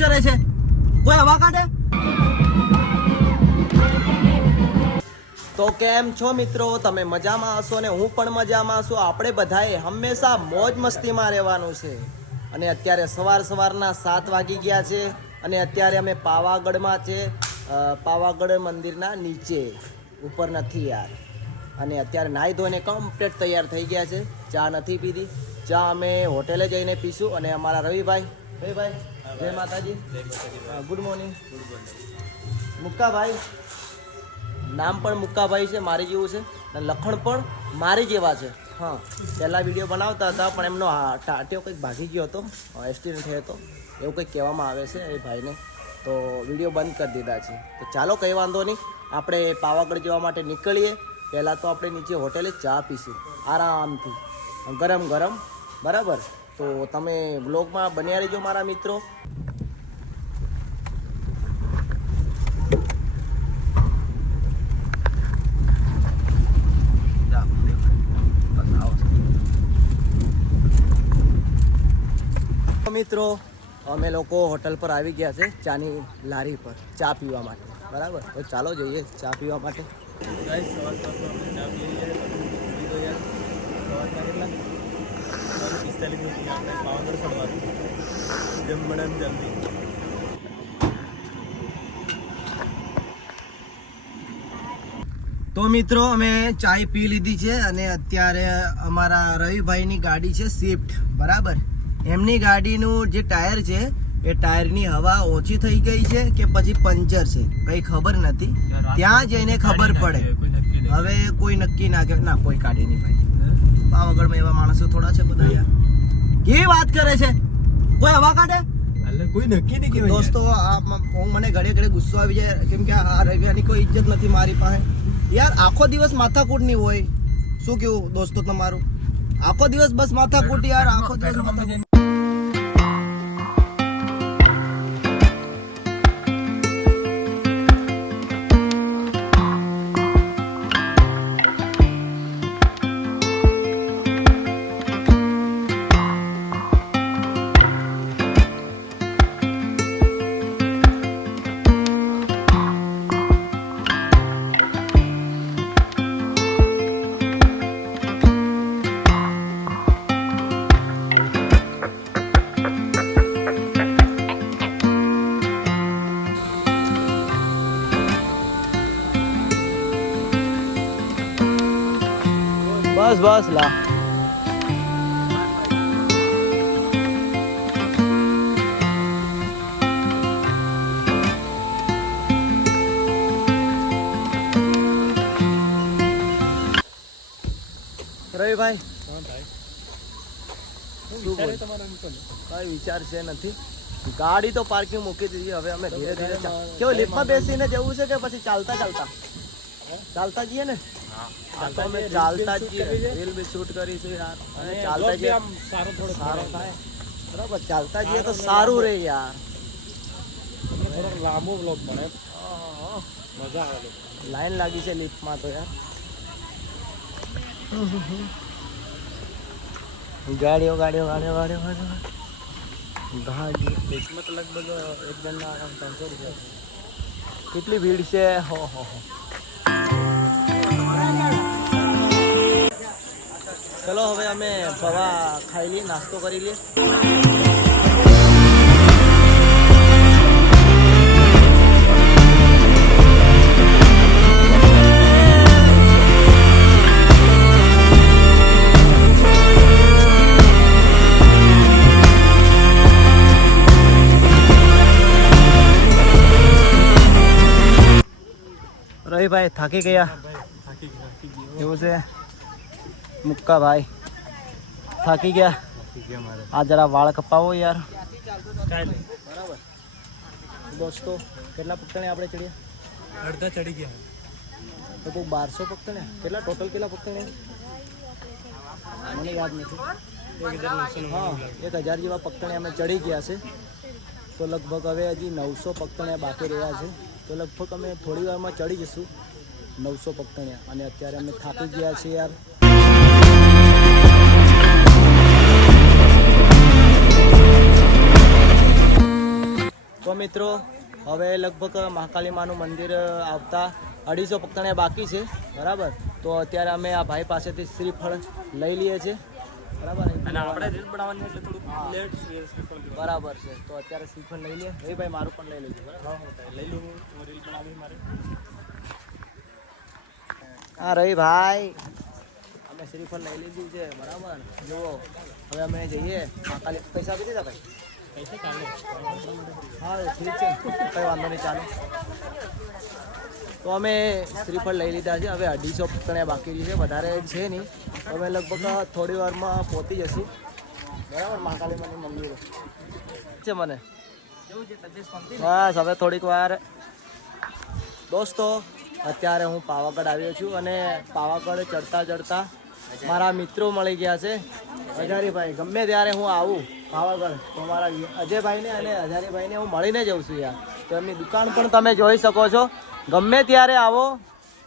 કરે છે? કોઈ હવા કાઢે? તો કેમ છો મિત્રો? તમે મજામાં હશો ને હું પણ મજામાં છું. આપણે બધાએ હંમેશા મોજ મસ્તીમાં રહેવાનું છે. અને અત્યારે સવારના 7 વાગી ગયા છે અને અત્યારે અમે પાવાગઢમાં છે. પાવાગઢ મંદિરના નીચે, ઉપર નથી યાર. અને અત્યારે નાહી ધોઈને કમ્પ્લીટ તૈયાર થઈ ગયા છે. ચા નથી પીધી. ચા અમે હોટેલે જઈને પીશું. અને અમારા રવિભાઈ, જય માતાજી. Good morning. મુક્કાભાઈ, નામ પણ મુક્કાભાઈ છે, મારી જેવું છે. અને લખણ પણ મારી જેવા છે. હા, પહેલાં વિડીયો બનાવતા હતા પણ એમનો ટાટિયો કંઈક ભાગી ગયો હતો, એક્સિડન્ટ થયો હતો એવું કંઈક કહેવામાં આવે છે એ ભાઈને. તો વિડીયો બંધ કરી દીધા છે. તો ચાલો, કંઈ વાંધો નહીં, આપણે પાવાગઢ જવા માટે નીકળીએ. પહેલાં તો આપણે નીચે હોટેલે ચા પીશું આરામથી, ગરમ ગરમ. બરાબર? તો તમે બ્લોગમાં બન્યા રહેજો મારા મિત્રો. મિત્રો, અમે લોકો હોટલ પર આવી ગયા છે, ચાની લારી પર ચા પીવા માટે. બરાબર? તો ચાલો જઈએ ચા પીવા માટે. તો મિત્રો, અમે ચાય પી લીધી છે અને અત્યારે અમારા રવિભાઈની ગાડી છે સ્વિફ્ટ. બરાબર? એમની ગાડીનું જે ટાયર છે એ ટાયરની હવા ઓછી થઈ ગઈ છે કે પછી પંચર છે, કંઈ ખબર નથી. ત્યાં જઈને ખબર પડે. હવે કોઈ નક્કી ના કે ના, કોઈ કાઢી નહીં ભાઈ. પાવાગઢમાં એવા માણસો થોડા છે બધા યાર. કેવી વાત કરે છે? કોઈ હવા કાઢે? કોઈ નક્કી નહીં કહેવાય દોસ્તો. મને ઘડે ઘડે ગુસ્સો આવી જાય કેમ કે આ રવિયાની કોઈ ઇજ્જત નથી મારી પાસે યાર. આખો દિવસ માથાકૂટ નહીં હોય. શું કેવું દોસ્તો તમારું? આખો દિવસ બસ માથાકૂટ યાર, આખો દિવસ માથાકૂટ. બસ બસ લા. રવિભાઈ, કઈ વિચાર છે નથી. ગાડી તો પાર્કિંગ મૂકી દીધી. હવે અમે ધીરે ધીરે કેવું લિફ્ટમાં બેસીને જવું છે કે પછી ચાલતા જઈએ ને? અમે ચાલતા જઈએ, રીલ બી શૂટ કરીશું યાર. અને ચાલતા જઈએ સારું થાય. બરાબર? ચાલતા જઈએ તો સારું રહે યાર. લાંબો બ્લોગ બને, મજા આવે. લાઈન લાગી છે લિફ્ટમાં તો યાર. ગાડીઓ લિફ્ટમાં તો લગભગ એક જણના 300 રૂપિયા. કેટલી ભીડ છે! હો. ચલો હવે અમે પૌવા ખાઈ લઈએ, નાસ્તો કરી લઈએ. રવિભાઈ થાકી ગયા એવું છે? મુક્કાભાઈ થાકી ગયા. આ જરા વાળ કપાવો યાર. બરાબર દોસ્તો, કેટલા પગથણે આપણે ચડ્યા? અડધા ચડી ગયા. તો કોઈ 1200 પગથણે? કેટલા ટોટલ કેટલા પગથણે મને યાદ નથી. 1000 જેવા પગથણે અમે ચડી ગયા છે. તો લગભગ હવે હજી 900 પગથણે બાકી રહ્યા છે. તો લગભગ અમે થોડી વારમાં ચડી જઈશું 900 પગથણિયા. અને અત્યારે અમે થાકી ગયા છીએ યાર. તો મિત્રો હવે લગભગ મહાકાળી માનું મંદિર આવતા 250 પગથિયા બાકી છે બરાબર. તો અત્યારે અમે આ ભાઈ પાસેથી શ્રીફળ લઈ લઈએ છીએ બરાબર. અને આપણે રીલ બનાવવાની એટલે થોડુંક લેટ બરાબર છે. તો અત્યારે શ્રીફળ લઈ લઈએ. એ ભાઈ મારું પણ લઈ લેજો બરાબર. લઈ લઉં રીલ બનાવી મારે. હા રવિ ભાઈ અમે શ્રીફળ લઈ લીધું છે બરાબર. જુઓ હવે અમે જઈએ મહાકાળી. પૈસા આપી દીધા ભાઈ? પૈસા ચાલે. હા ઠીક છે કંઈ વાંધો નહીં ચાલો. તો અમે શ્રીફળ લઈ લીધા છે. હવે 250 પગથિયા બાકી છે વધારે છે નહીં. અમે લગભગ થોડી વારમાં પહોંચી જશું બરાબર મહાકાળી માનું મંદિર છે મને. બસ હવે થોડીક વાર દોસ્તો અત્યારે હું પાવાગઢ આવ્યો છું અને પાવાગઢ ચડતા મારા મિત્રો મળી ગયા છે. હજારીભાઈ ગમે ત્યારે હું આવું પાવાગઢ તો મારા અજયભાઈને અને હજારીભાઈને હું મળીને જઉં છું યાર. તો એમની દુકાન પણ તમે જોઈ શકો છો. ગમે ત્યારે આવો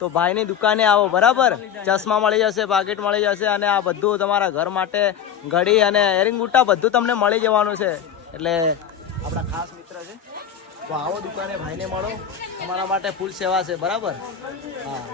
તો ભાઈની દુકાને આવો બરાબર. ચશ્મા મળી જશે, પાકીટ મળી જશે અને આ બધું તમારા ઘર માટે ઘડી અને એરિંગ બુટ્ટા બધું તમને મળી જવાનું છે. એટલે આપણા ખાસ મિત્ર છે. તો આવો દુકાને ભાઈને મળો. તમારા માટે ફૂલ સેવા છે બરાબર. હા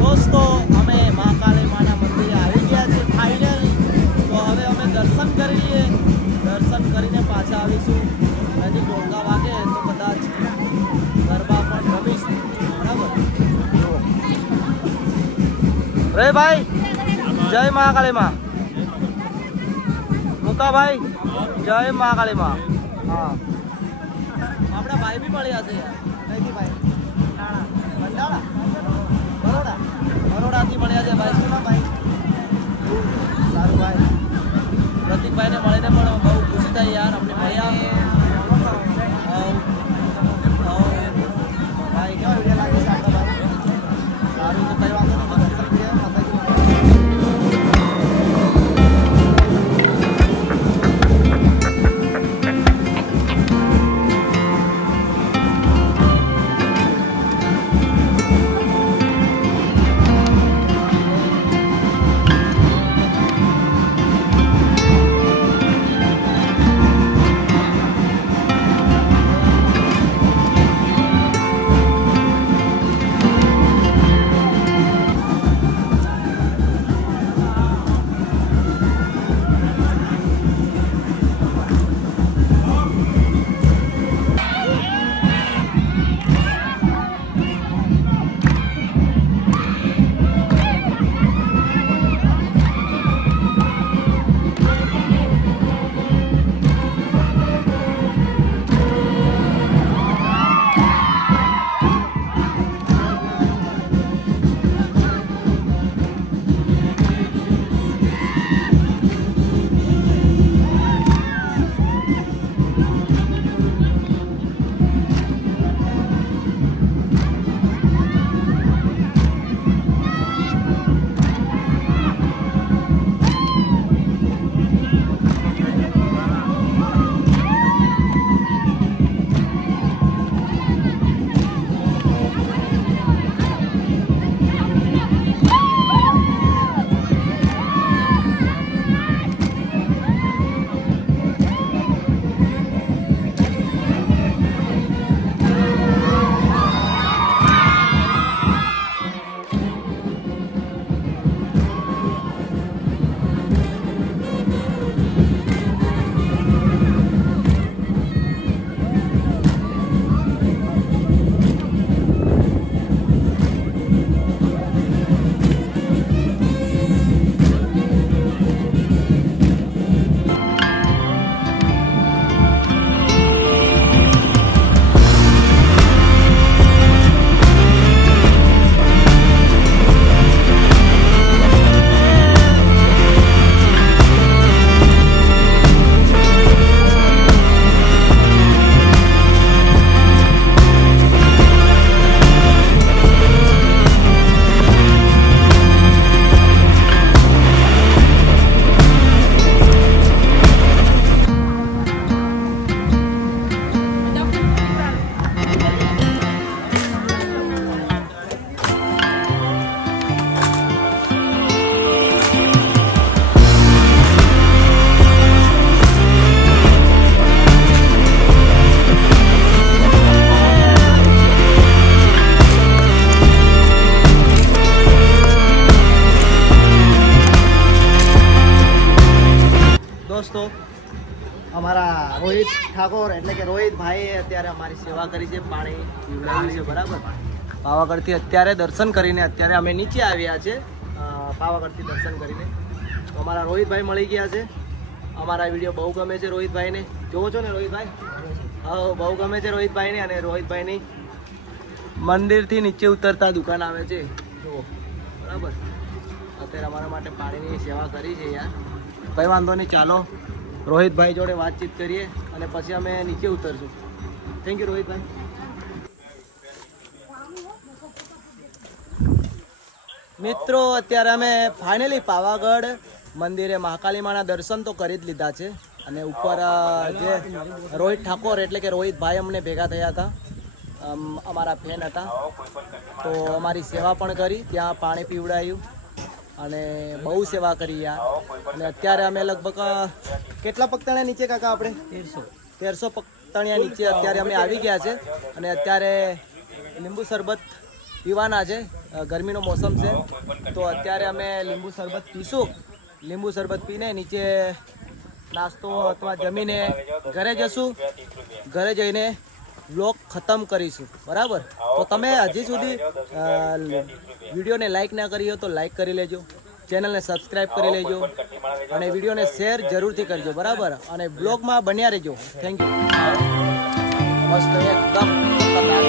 દોસ્તો અમે મહાકાળી માના મંદિરે આવી ગયા છે ફાઇનલ. તો હવે અમે દર્શન કરી લઈએ. દર્શન કરીને પાછા આવીશું. હજી ડોકા વાગે તો કદાચ ગરબા પણ રમીશું બરાબર. રે ભાઈ જય મહાકાળી માં. મુકાભાઈ જય મહાકાળી માં. હા આપણા ભાઈ બી મળ્યા છે યાર. કઈથી ભાઈ? ભંડારા બરોડાથી મળ્યા છે ભાઈ. શું નામ ભાઈ? સારું ભાઈ. પ્રતિકભાઈને મળીને પણ બહુ ખુશી થઈ યાર. અમને મળ્યા. ભાઈ કેવા વિડીયો લાગે છે આપણા ભાઈ? સારું તો કઈ વાંધો નહીં. દર્શન કરીએ દોસ્તો, અમારા રોહિત ઠાકોર એટલે કે રોહિતભાઈએ અત્યારે અમારી સેવા કરી છે, પાણી પીવડાવ્યું છે, બરાબર. પાવાગઢથી અત્યારે દર્શન કરીને અત્યારે અમે નીચે આવ્યા છે, પાવાગઢથી દર્શન કરીને. તો અમારા રોહિતભાઈ મળી ગયા છે. અમારા વિડીયો બહુ ગમે છે રોહિતભાઈને, જોવો છો ને રોહિતભાઈ? હા, બહુ ગમે છે રોહિતભાઈને. અને રોહિતભાઈની મંદિરથી નીચે ઉતરતા દુકાન આવે છે, જુઓ, બરાબર. અત્યારે અમારા માટે પાણીની સેવા કરી છે યાર. કંઈ વાંધો નહીં, ચાલો રોહિતભાઈ જોડે વાતચીત કરીએ અને પછી અમે નીચે ઉતરશું. થેન્ક યુ રોહિતભાઈ. મિત્રો, અત્યારે અમે ફાઇનલી પાવાગઢ મંદિરે મહાકાળી માના દર્શન તો કરી જ લીધા છે. અને ઉપર જે રોહિત ઠાકોર એટલે કે રોહિતભાઈ અમને ભેગા થયા હતા, અમારા ફેન હતા, તો અમારી સેવા પણ કરી, ત્યાં પાણી પીવડાવ્યું અને બહુ સેવા કરી યાર. અને અત્યારે અમે લગભગ કેટલા પગથાણા નીચે કાકા આપણે 1300 પગથાણિયા નીચે અત્યારે અમે આવી ગયા છે. અને અત્યારે લીંબુ શરબત પીવાના છે, ગરમીનો મોસમ છે, તો અત્યારે અમે લીંબુ શરબત પીશું. લીંબુ શરબત પીને નીચે નાસ્તો અથવા જમીને ઘરે જશું. ઘરે જઈને વ્લોગ ખતમ કરીશું, બરાબર. તો તમે હજી સુધી વિડીયોને લાઈક ના કરી હોય તો લાઈક કરી લેજો, ચેનલને સબસ્ક્રાઈબ કરી લેજો અને વિડીયોને શેર જરૂરથી કરજો, બરાબર. અને બ્લોગમાં બન્યા રહેજો. Thank you. મસ્ત એકદમ ખતરનાક.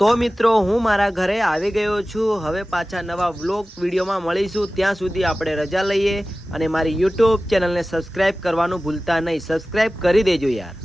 તો મિત્રો, હું મારા ઘરે આવી ગયો છું. હવે પાછા નવા વ્લોગ વિડીયોમાં મળીશું. ત્યાં સુધી આપણે રજા લઈએ અને મારી યુટ્યુબ ચેનલને સબસ્ક્રાઈબ કરવાનું ભૂલતા નહીં. સબસ્ક્રાઈબ કરી દેજો યાર.